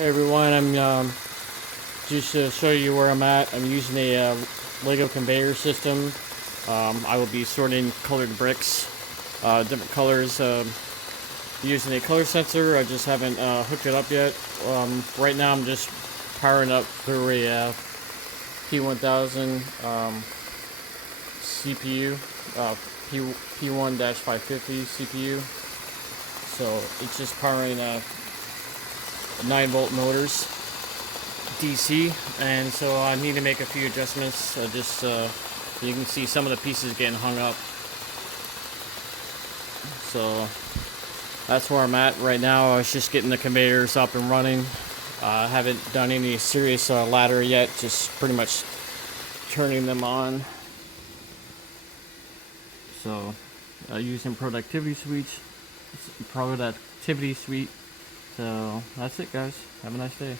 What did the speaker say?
Hey everyone, I'm just to show you where I'm at. I'm using a Lego conveyor system. I will be sorting colored bricks, different colors, using a color sensor. I just haven't hooked it up yet. Right now I'm just powering up through a P1000 CPU, P1-550 CPU. So it's just powering 9-volt motors DC, and so I need to make a few adjustments. You can see some of the pieces getting hung up, so that's where I'm at right now. I was just getting the conveyors up and running. I haven't done any serious ladder yet, just pretty much turning them on. So using productivity suite. So that's it, guys. Have a nice day.